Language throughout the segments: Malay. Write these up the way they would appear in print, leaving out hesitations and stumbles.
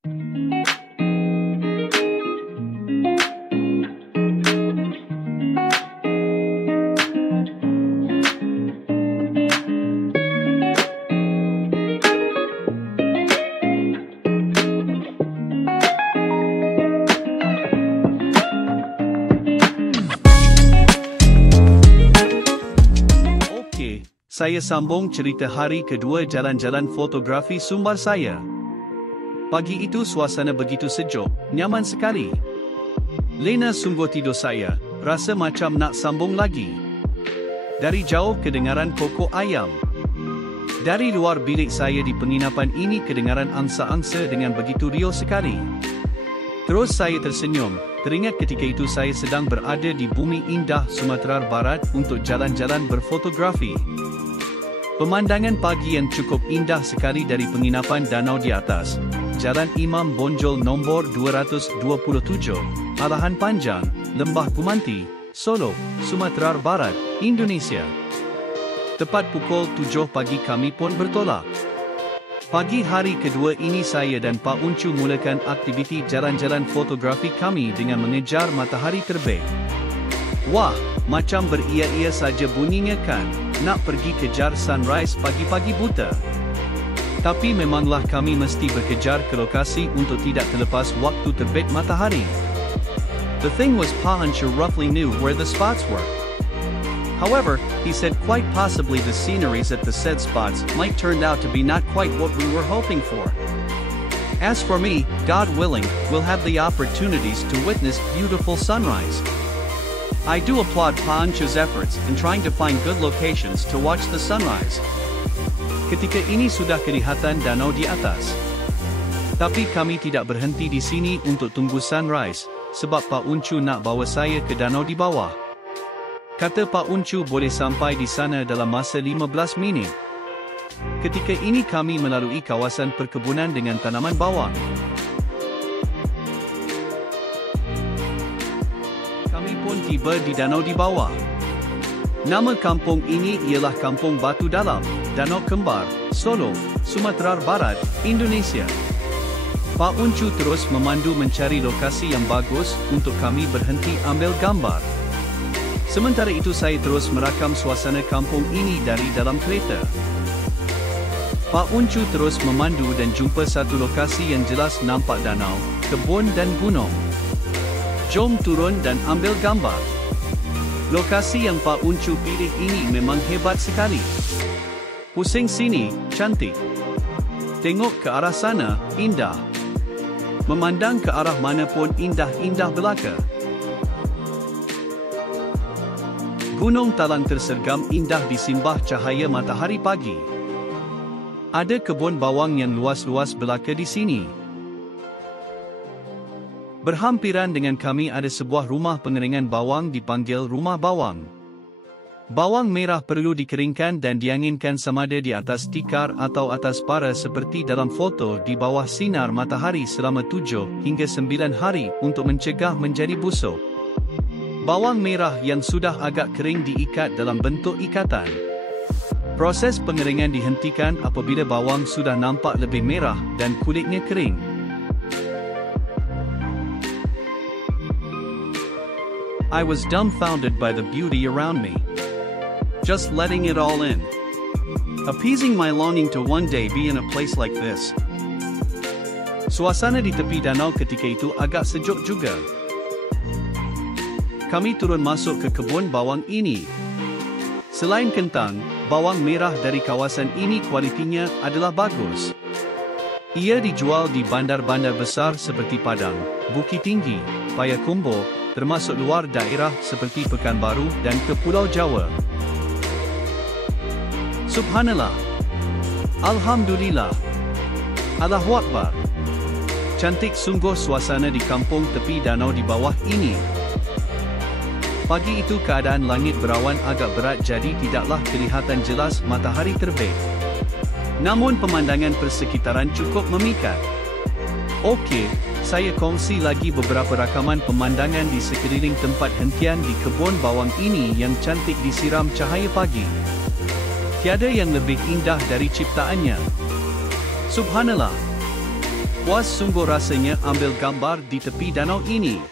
Saya sambung cerita hari kedua jalan-jalan fotografi Sumbar saya. Pagi itu suasana begitu sejuk, nyaman sekali. Lena sungguh tidur saya, rasa macam nak sambung lagi. Dari jauh kedengaran kokok ayam. Dari luar bilik saya di penginapan ini kedengaran angsa-angsa dengan begitu riuh sekali. Terus saya tersenyum, teringat ketika itu saya sedang berada di bumi indah Sumatera Barat untuk jalan-jalan berfotografi. Pemandangan pagi yang cukup indah sekali dari penginapan danau di atas. Jalan Imam Bonjol nombor 227, Arahan Panjang, Lembah Kumanti, Solo, Sumatera Barat, Indonesia. Tepat pukul 7 pagi kami pun bertolak. Pagi hari kedua ini saya dan Pak Uncu mulakan aktiviti jalan-jalan fotografi kami dengan mengejar matahari terbit. Wah, macam beria-ia saja bunyinya kan? Nak pergi kejar sunrise pagi-pagi buta. Tapi memanglah kami mesti berkejar ke lokasi untuk tidak terlepas waktu terbit matahari. The thing was Pa Uncu roughly knew where the spots were. However, he said quite possibly the sceneries at the said spots might turn out to be not quite what we were hoping for. As for me, God willing, we'll have the opportunities to witness beautiful sunrise. I do applaud Pa Uncu's efforts in trying to find good locations to watch the sunrise. Ketika ini sudah kelihatan danau di atas. Tapi kami tidak berhenti di sini untuk tunggu sunrise, sebab Pak Uncu nak bawa saya ke danau di bawah. Kata Pak Uncu boleh sampai di sana dalam masa 15 minit. Ketika ini kami melalui kawasan perkebunan dengan tanaman bawang. Pun tiba di danau di bawah. Nama kampung ini ialah Kampung Batu Dalam, Danau Kembar, Solo, Sumatera Barat, Indonesia. Pak Uncu terus memandu mencari lokasi yang bagus untuk kami berhenti ambil gambar. Sementara itu saya terus merakam suasana kampung ini dari dalam kereta. Pak Uncu terus memandu dan jumpa satu lokasi yang jelas nampak danau, kebun dan gunung. Jom turun dan ambil gambar. Lokasi yang Pak Uncu pilih ini memang hebat sekali. Pusing sini, cantik. Tengok ke arah sana, indah. Memandang ke arah mana pun indah-indah belaka. Gunung Talang tersergam indah di simbah cahaya matahari pagi. Ada kebun bawang yang luas-luas belaka di sini. Berhampiran dengan kami ada sebuah rumah pengeringan bawang dipanggil Rumah Bawang. Bawang merah perlu dikeringkan dan dianginkan samada di atas tikar atau atas bara seperti dalam foto di bawah sinar matahari selama 7 hingga 9 hari untuk mencegah menjadi busuk. Bawang merah yang sudah agak kering diikat dalam bentuk ikatan. Proses pengeringan dihentikan apabila bawang sudah nampak lebih merah dan kulitnya kering. I was dumbfounded by the beauty around me. Just letting it all in. Appeasing my longing to one day be in a place like this. Suasana di tepi danau ketika itu agak sejuk juga. Kami turun masuk ke kebun bawang ini. Selain kentang, bawang merah dari kawasan ini kualitinya adalah bagus. Ia dijual di bandar-bandar besar seperti Padang, Bukit Tinggi, Payakumbuh, termasuk luar daerah seperti Pekanbaru dan ke Pulau Jawa. Subhanallah. Alhamdulillah. Allahu Akbar. Cantik sungguh suasana di kampung tepi danau di bawah ini. Pagi itu keadaan langit berawan agak berat jadi tidaklah kelihatan jelas matahari terbit. Namun pemandangan persekitaran cukup memikat. Okey, saya kongsi lagi beberapa rakaman pemandangan di sekeliling tempat hentian di kebun bawang ini yang cantik disiram cahaya pagi. Tiada yang lebih indah dari ciptaannya. Subhanallah. Puas sungguh rasanya ambil gambar di tepi danau ini.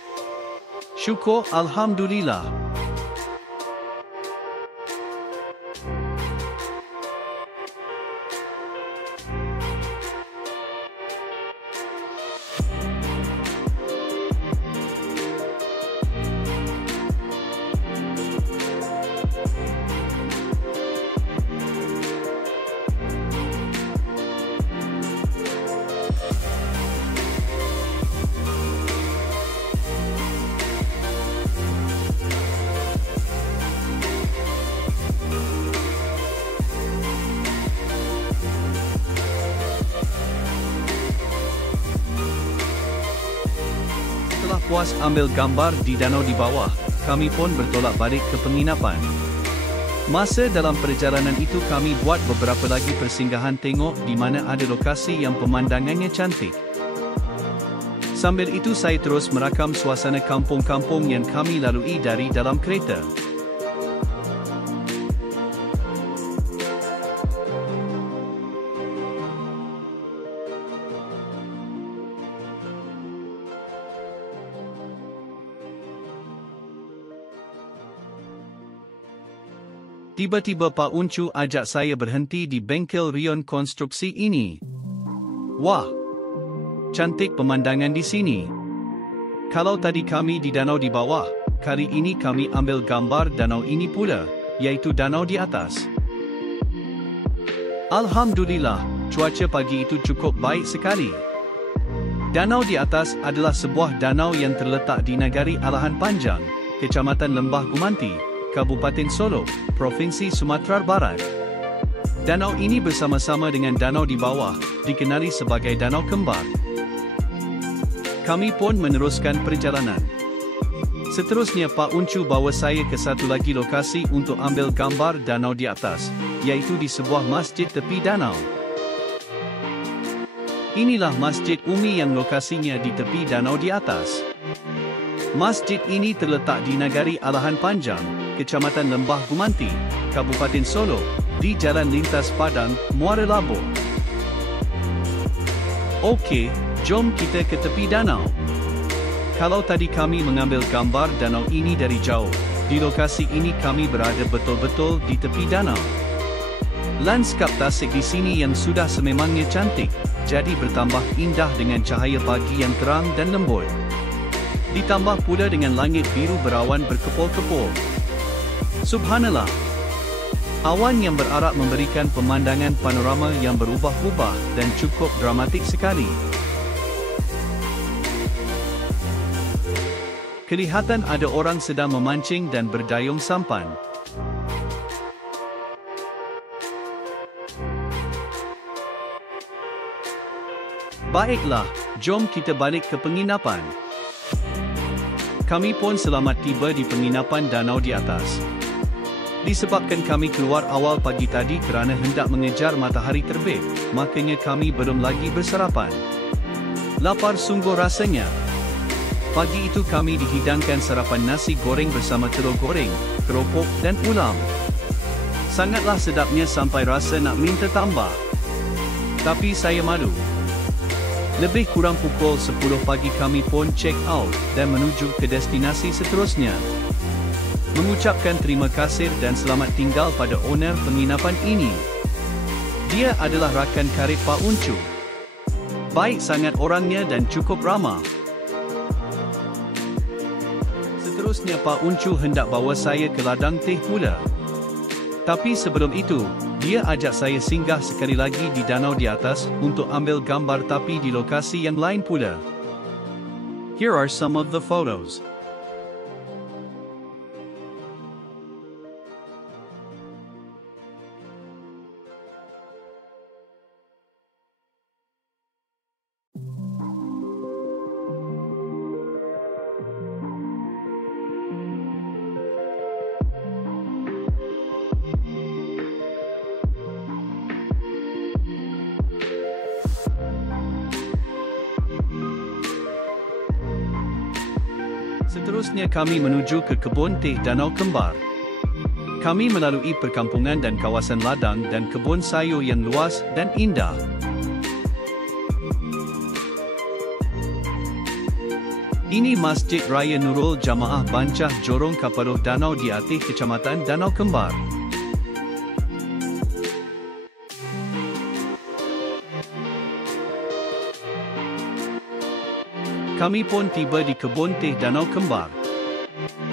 Syukur Alhamdulillah. Setelah puas ambil gambar di danau di bawah, kami pun bertolak balik ke penginapan. Masa dalam perjalanan itu kami buat beberapa lagi persinggahan tengok di mana ada lokasi yang pemandangannya cantik. Sambil itu saya terus merakam suasana kampung-kampung yang kami lalui dari dalam kereta. Tiba-tiba Pak Uncu ajak saya berhenti di bengkel Rion konstruksi ini. Wah, cantik pemandangan di sini. Kalau tadi kami di danau di bawah, kali ini kami ambil gambar danau ini pula, yaitu danau di atas. Alhamdulillah, cuaca pagi itu cukup baik sekali. Danau di atas adalah sebuah danau yang terletak di Negari Alahan Panjang, Kecamatan Lembah Gumanti, Kabupaten Solo, Provinsi Sumatera Barat. Danau ini bersama-sama dengan danau di bawah, dikenali sebagai Danau Kembar. Kami pun meneruskan perjalanan. Seterusnya Pak Uncu bawa saya ke satu lagi lokasi untuk ambil gambar danau di atas, yaitu di sebuah masjid tepi danau. Inilah Masjid Umi yang lokasinya di tepi danau di atas. Masjid ini terletak di Negari Alahan Panjang, Kecamatan Lembah Gumanti, Kabupaten Solo, di Jalan Lintas Padang, Muara Labuh. Okey, jom kita ke tepi danau. Kalau tadi kami mengambil gambar danau ini dari jauh, di lokasi ini kami berada betul-betul di tepi danau. Lanskap tasik di sini yang sudah sememangnya cantik, jadi bertambah indah dengan cahaya pagi yang terang dan lembut. Ditambah pula dengan langit biru berawan berkepul-kepul. Subhanallah. Awan yang berarak memberikan pemandangan panorama yang berubah-ubah dan cukup dramatik sekali. Kelihatan ada orang sedang memancing dan berdayung sampan. Baiklah, jom kita balik ke penginapan. Kami pun selamat tiba di penginapan danau di atas. Disebabkan kami keluar awal pagi tadi kerana hendak mengejar matahari terbit, makanya kami belum lagi bersarapan. Lapar sungguh rasanya. Pagi itu kami dihidangkan sarapan nasi goreng bersama telur goreng, keropok dan ulam. Sangatlah sedapnya sampai rasa nak minta tambah. Tapi saya malu. Lebih kurang pukul 10 pagi kami pun check out dan menuju ke destinasi seterusnya. Mengucapkan terima kasih dan selamat tinggal pada owner penginapan ini. Dia adalah rakan karib Pak Uncu. Baik sangat orangnya dan cukup ramah. Seterusnya Pak Uncu hendak bawa saya ke ladang teh pula. Tapi sebelum itu, dia ajak saya singgah sekali lagi di danau di atas untuk ambil gambar tapi di lokasi yang lain pula. Here are some of the photos. Seterusnya kami menuju ke kebun teh Danau Kembar. Kami melalui perkampungan dan kawasan ladang dan kebun sayur yang luas dan indah. Ini Masjid Raya Nurul Jamaah Bancah Jorong Kapadoh Danau di Atih, Kecamatan Danau Kembar. Kami pun tiba di Kebun Teh Danau Kembar.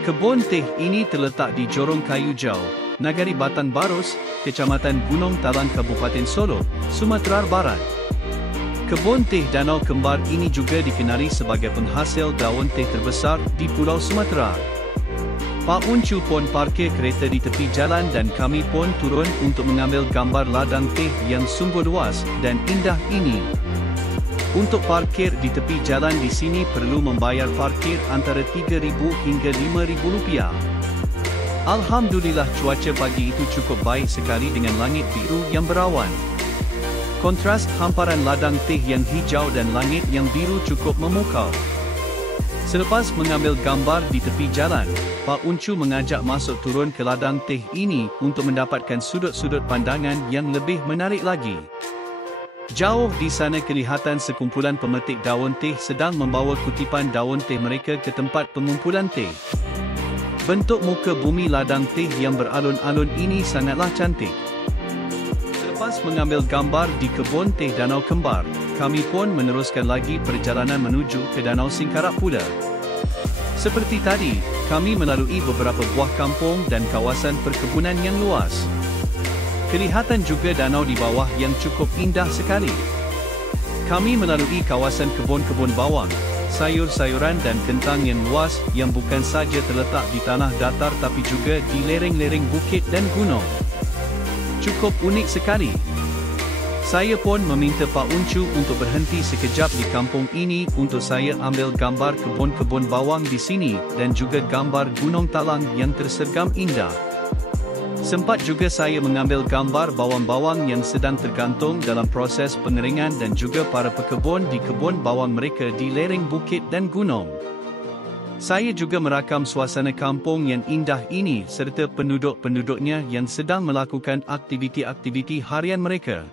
Kebun teh ini terletak di Jorong Kayu Jau, Nagari Batan Baros, Kecamatan Gunung Talang, Kabupaten Solo, Sumatera Barat. Kebun teh Danau Kembar ini juga dikenali sebagai penghasil daun teh terbesar di Pulau Sumatera. Pak Uncu pun parkir kereta di tepi jalan dan kami pun turun untuk mengambil gambar ladang teh yang sungguh luas dan indah ini. Untuk parkir di tepi jalan di sini perlu membayar parkir antara RM3,000 hingga RM5,000. Alhamdulillah cuaca pagi itu cukup baik sekali dengan langit biru yang berawan. Kontras hamparan ladang teh yang hijau dan langit yang biru cukup memukau. Selepas mengambil gambar di tepi jalan, Pak Uncu mengajak masuk turun ke ladang teh ini untuk mendapatkan sudut-sudut pandangan yang lebih menarik lagi. Jauh di sana kelihatan sekumpulan pemetik daun teh sedang membawa kutipan daun teh mereka ke tempat pengumpulan teh. Bentuk muka bumi ladang teh yang beralun-alun ini sangatlah cantik. Selepas mengambil gambar di Kebun Teh Danau Kembar, kami pun meneruskan lagi perjalanan menuju ke Danau Singkarak pula. Seperti tadi, kami melalui beberapa buah kampung dan kawasan perkebunan yang luas. Kelihatan juga danau di bawah yang cukup indah sekali. Kami melalui kawasan kebun-kebun bawang, sayur-sayuran dan kentang yang luas yang bukan saja terletak di tanah datar tapi juga di lereng-lereng bukit dan gunung. Cukup unik sekali. Saya pun meminta Pak Uncu untuk berhenti sekejap di kampung ini untuk saya ambil gambar kebun-kebun bawang di sini dan juga gambar Gunung Talang yang tersergam indah. Sempat juga saya mengambil gambar bawang-bawang yang sedang tergantung dalam proses pengeringan dan juga para pekebun di kebun bawang mereka di lereng bukit dan gunung. Saya juga merakam suasana kampung yang indah ini serta penduduk-penduduknya yang sedang melakukan aktiviti-aktiviti harian mereka.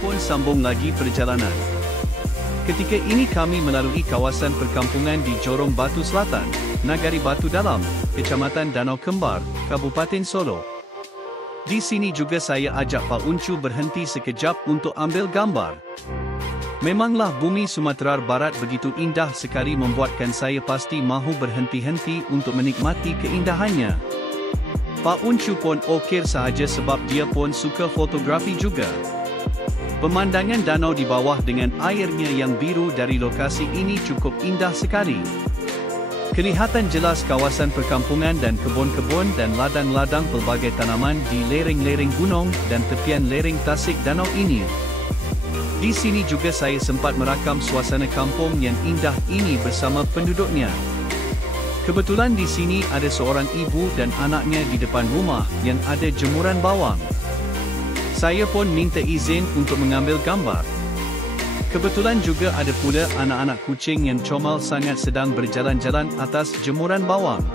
Pun sambung lagi perjalanan. Ketika ini kami melalui kawasan perkampungan di Jorong Batu Selatan, Nagari Batu Dalam, Kecamatan Danau Kembar, Kabupaten Solo. Di sini juga saya ajak Pak Uncu berhenti sekejap untuk ambil gambar. Memanglah bumi Sumatera Barat begitu indah sekali membuatkan saya pasti mahu berhenti-henti untuk menikmati keindahannya. Pak Uncu pun okey sahaja sebab dia pun suka fotografi juga. Pemandangan danau di bawah dengan airnya yang biru dari lokasi ini cukup indah sekali. Kelihatan jelas kawasan perkampungan dan kebun-kebun dan ladang-ladang pelbagai tanaman di lereng-lereng gunung dan tepian lereng tasik danau ini. Di sini juga saya sempat merakam suasana kampung yang indah ini bersama penduduknya. Kebetulan di sini ada seorang ibu dan anaknya di depan rumah yang ada jemuran bawang. Saya pun minta izin untuk mengambil gambar. Kebetulan juga ada pula anak-anak kucing yang comel sangat sedang berjalan-jalan atas jemuran bawang.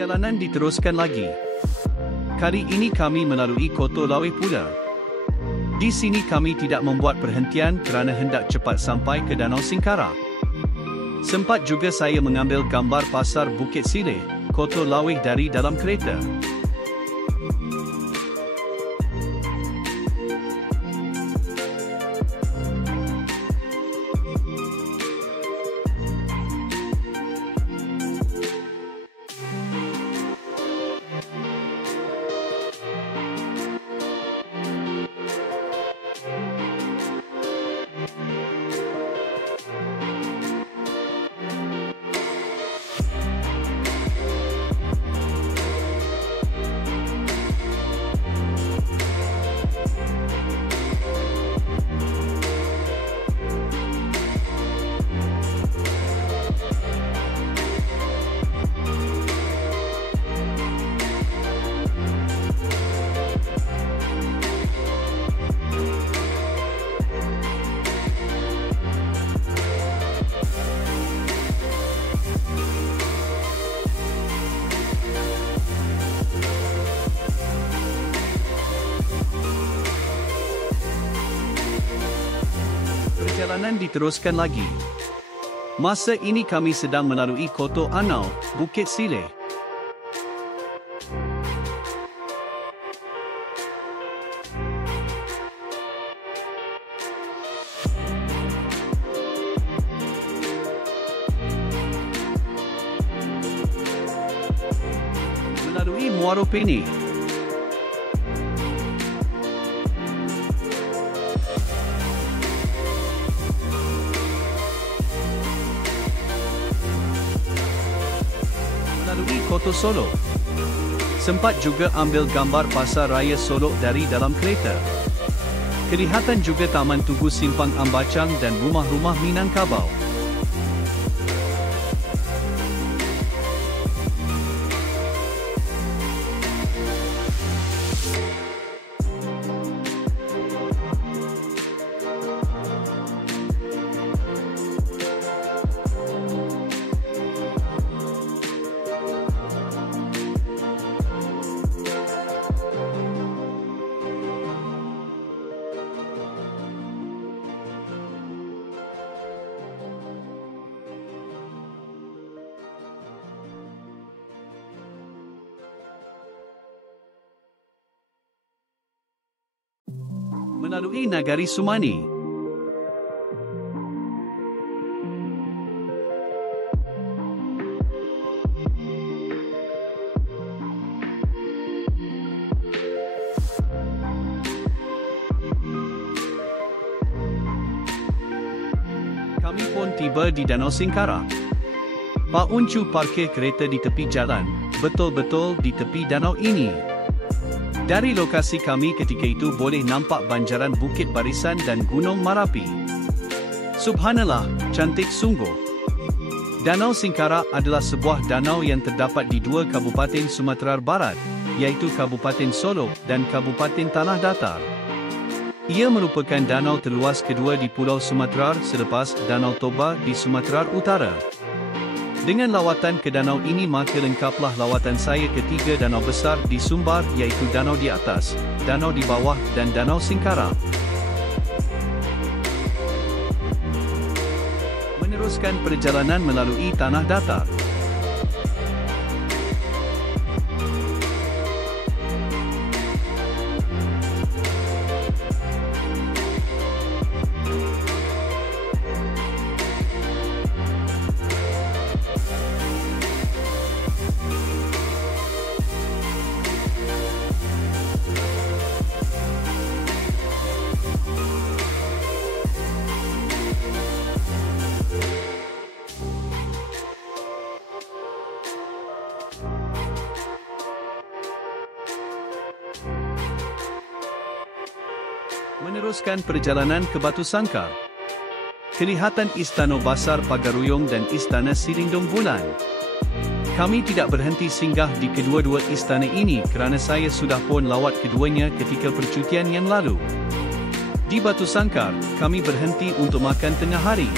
Perjalanan diteruskan lagi. Kali ini kami melalui Koto Laweh pula. Di sini kami tidak membuat perhentian kerana hendak cepat sampai ke Danau Singkara. Sempat juga saya mengambil gambar pasar Bukit Sileh, Koto Laweh dari dalam kereta. Perjalanan diteruskan lagi. Masa ini kami sedang melalui Koto Anau, Bukit Sileh. Melalui Muaro Peni. Melalui Koto Solok. Sempat juga ambil gambar Pasar Raya Solok dari dalam kereta. Kelihatan juga Taman Tugu Simpang Ambacang dan rumah-rumah Minangkabau. Melalui Nagari Sumani. Kami pun tiba di Danau Singkara. Pak Uncu parkir kereta di tepi jalan, betul-betul di tepi danau ini. Dari lokasi kami ketika itu boleh nampak banjaran Bukit Barisan dan Gunung Marapi. Subhanallah, cantik sungguh. Danau Singkara adalah sebuah danau yang terdapat di dua Kabupaten Sumatera Barat, iaitu Kabupaten Solok dan Kabupaten Tanah Datar. Ia merupakan danau terluas kedua di Pulau Sumatera selepas Danau Toba di Sumatera Utara. Dengan lawatan ke danau ini maka lengkaplah lawatan saya ketiga danau besar di Sumbar iaitu danau di atas, danau di bawah dan Danau Singkara. Meneruskan perjalanan melalui Tanah Datar. Meneruskan perjalanan ke Batu Sangkar. Kelihatan Istana Besar Pagaruyung dan Istana Silindung Bulan. Kami tidak berhenti singgah di kedua-dua istana ini kerana saya sudah pun lawat keduanya ketika percutian yang lalu. Di Batu Sangkar, kami berhenti untuk makan tengah hari.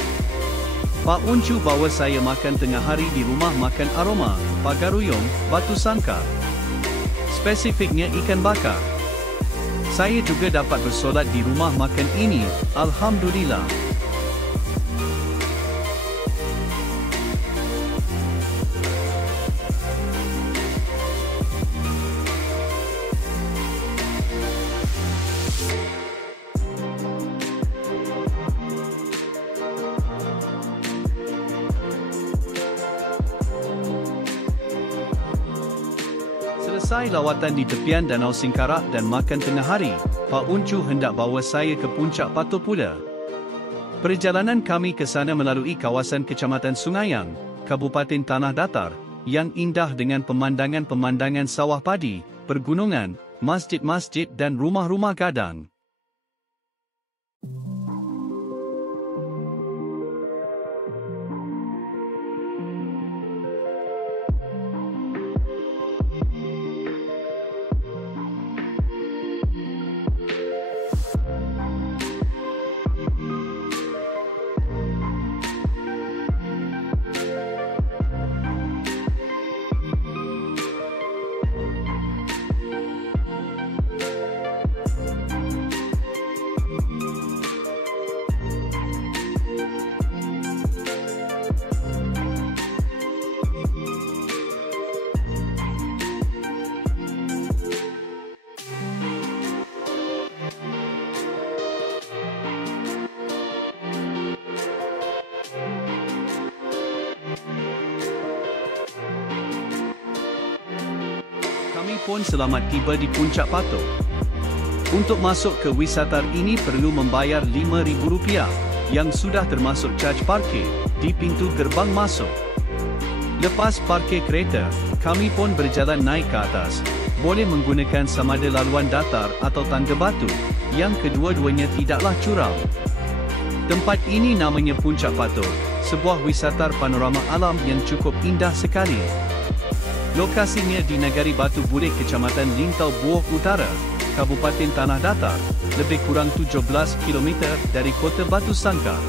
Pak Uncu bawa saya makan tengah hari di rumah makan Aroma, Pagaruyung, Batu Sangkar. Spesifiknya ikan bakar. Saya juga dapat bersolat di rumah makan ini, Alhamdulillah. Selesai lawatan di tepian Danau Singkarak dan makan tengah hari, Pak Uncu hendak bawa saya ke Puncak Pato pula. Perjalanan kami ke sana melalui kawasan Kecamatan Sungayang, Kabupaten Tanah Datar, yang indah dengan pemandangan-pemandangan sawah padi, pergunungan, masjid-masjid dan rumah-rumah gadang. Kami pun selamat tiba di Puncak Pato. Untuk masuk ke wisata ini perlu membayar RM5,000 yang sudah termasuk caj parkir di pintu gerbang masuk. Lepas parkir kereta, kami pun berjalan naik ke atas. Boleh menggunakan samada laluan datar atau tangga batu, yang kedua-duanya tidaklah curam. Tempat ini namanya Puncak Pato, sebuah wisata panorama alam yang cukup indah sekali. Lokasinya di Negari Batu Burik, Kecamatan Lintau Buoh Utara, Kabupaten Tanah Datar, lebih kurang 17 km dari kota Batu Sangkar.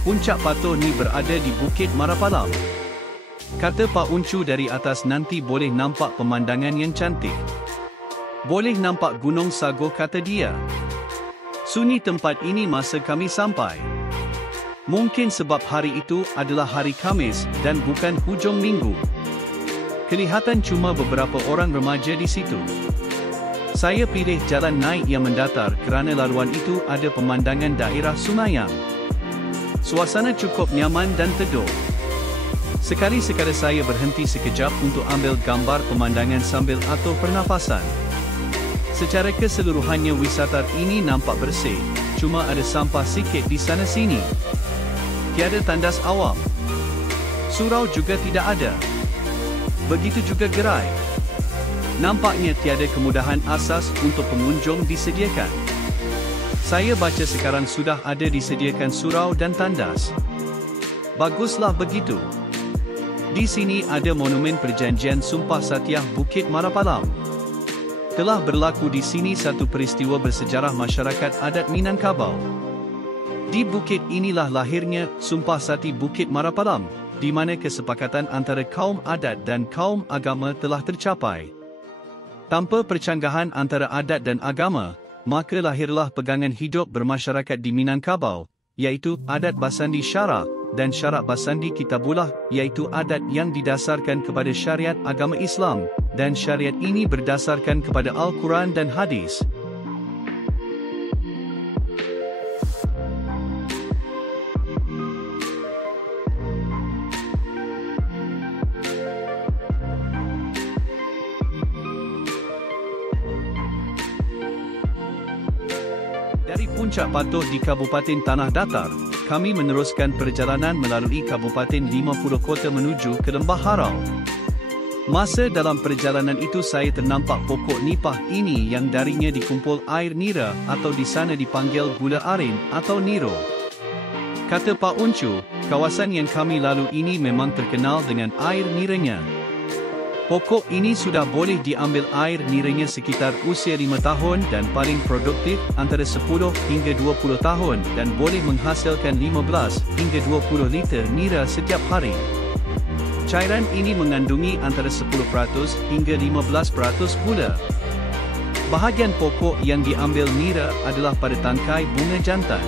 Puncak Pato ni berada di Bukit Marapalam. Kata Pak Uncu dari atas nanti boleh nampak pemandangan yang cantik. Boleh nampak Gunung Sago, kata dia. Sunyi tempat ini masa kami sampai. Mungkin sebab hari itu adalah hari Khamis dan bukan hujung minggu. Kelihatan cuma beberapa orang remaja di situ. Saya pilih jalan naik yang mendatar kerana laluan itu ada pemandangan daerah Sungayang. Suasana cukup nyaman dan teduh. Sekali-sekala saya berhenti sekejap untuk ambil gambar pemandangan sambil atur pernafasan. Secara keseluruhannya wisata ini nampak bersih, cuma ada sampah sikit di sana sini. Tiada tandas awam. Surau juga tidak ada. Begitu juga gerai. Nampaknya tiada kemudahan asas untuk pengunjung disediakan. Saya baca sekarang sudah ada disediakan surau dan tandas. Baguslah begitu. Di sini ada monumen perjanjian Sumpah Satiah Bukit Marapalam. Telah berlaku di sini satu peristiwa bersejarah masyarakat adat Minangkabau. Di bukit inilah lahirnya Sumpah Sati Bukit Marapalam, di mana kesepakatan antara kaum adat dan kaum agama telah tercapai. Tanpa percanggahan antara adat dan agama, maka lahirlah pegangan hidup bermasyarakat di Minangkabau, iaitu adat Basandi Syara dan syarak Basandi Kitabullah, iaitu adat yang didasarkan kepada syariat agama Islam, dan syariat ini berdasarkan kepada Al-Quran dan Hadis. Dari Puncak Pato di Kabupaten Tanah Datar, kami meneruskan perjalanan melalui Kabupaten 50 Kota menuju ke Lembah Harau. Masa dalam perjalanan itu saya ternampak pokok nipah ini yang darinya dikumpul air nira atau di sana dipanggil gula aren atau niro. Kata Pak Uncu, kawasan yang kami lalu ini memang terkenal dengan air niranya. Pokok ini sudah boleh diambil air niranya sekitar usia 5 tahun dan paling produktif antara 10 hingga 20 tahun dan boleh menghasilkan 15 hingga 20 liter nira setiap hari. Cairan ini mengandungi antara 10% hingga 15% gula. Bahagian pokok yang diambil nira adalah pada tangkai bunga jantan.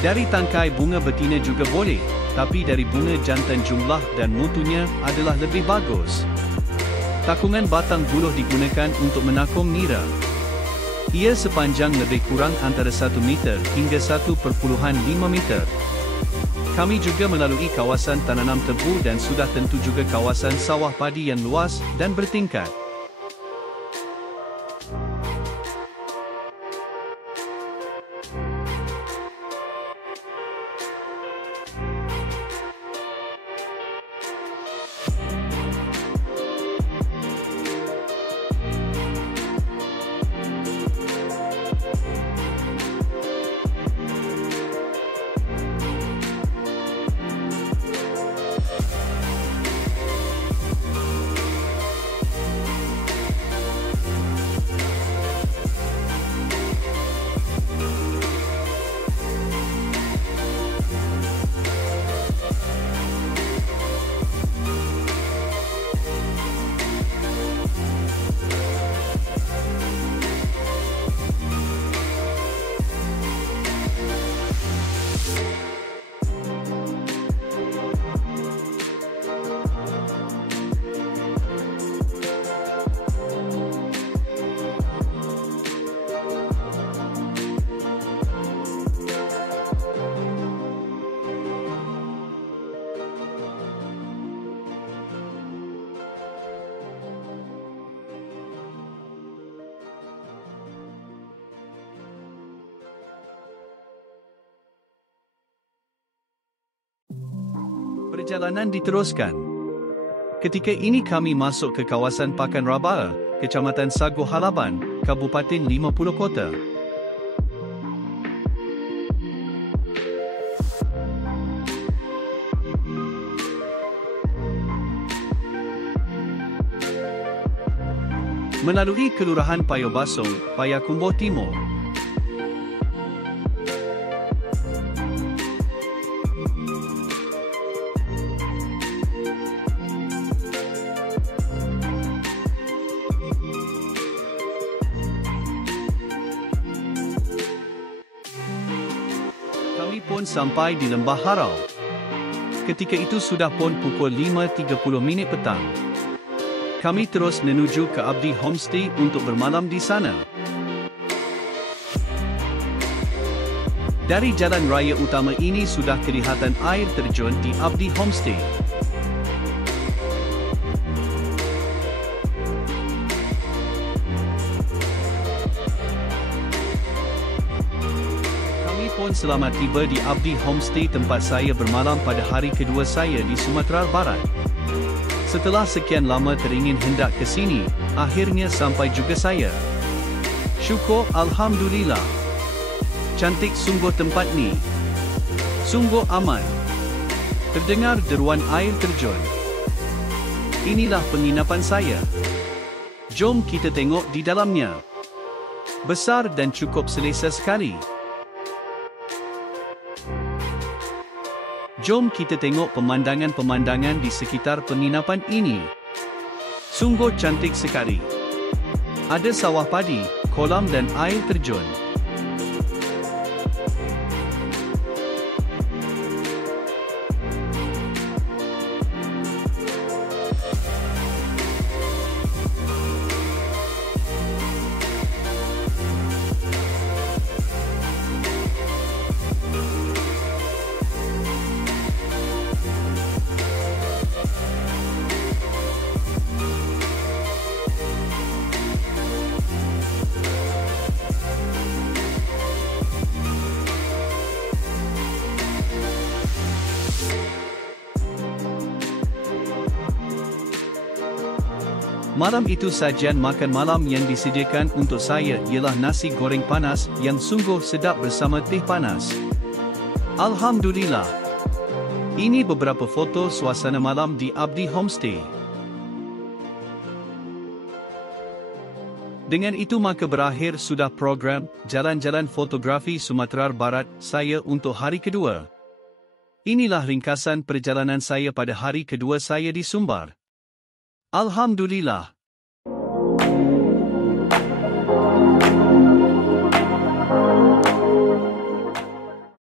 Dari tangkai bunga betina juga boleh, tapi dari bunga jantan jumlah dan mutunya adalah lebih bagus. Takungan batang buluh digunakan untuk menakung nira. Ia sepanjang lebih kurang antara 1 meter hingga 1,5 meter. Kami juga melalui kawasan tanam tebu dan sudah tentu juga kawasan sawah padi yang luas dan bertingkat. Perjalanan diteruskan. Ketika ini kami masuk ke kawasan Pakan Rabaa, Kecamatan Sago Halaban, Kabupaten 50 Kota. Melalui Kelurahan Payobasong, Payakumbuh Timur. Kami pun sampai di Lembah Harau. Ketika itu sudah pun pukul 5.30 petang. Kami terus menuju ke Abdi Homestay untuk bermalam di sana. Dari jalan raya utama ini sudah kelihatan air terjun di Abdi Homestay. Kami pun selamat tiba di Abdi Homestay tempat saya bermalam pada hari kedua saya di Sumatera Barat. Setelah sekian lama teringin hendak ke sini, akhirnya sampai juga saya. Syukur Alhamdulillah. Cantik sungguh tempat ni. Sungguh aman. Terdengar deruan air terjun. Inilah penginapan saya. Jom kita tengok di dalamnya. Besar dan cukup selesa sekali. Jom kita tengok pemandangan-pemandangan di sekitar penginapan ini. Sungguh cantik sekali. Ada sawah padi, kolam dan air terjun. Malam itu sajian makan malam yang disediakan untuk saya ialah nasi goreng panas yang sungguh sedap bersama teh panas. Alhamdulillah. Ini beberapa foto suasana malam di Abdi Homestay. Dengan itu maka berakhir sudah program Jalan-Jalan Fotografi Sumatera Barat saya untuk hari kedua. Inilah ringkasan perjalanan saya pada hari kedua saya di Sumbar. Alhamdulillah.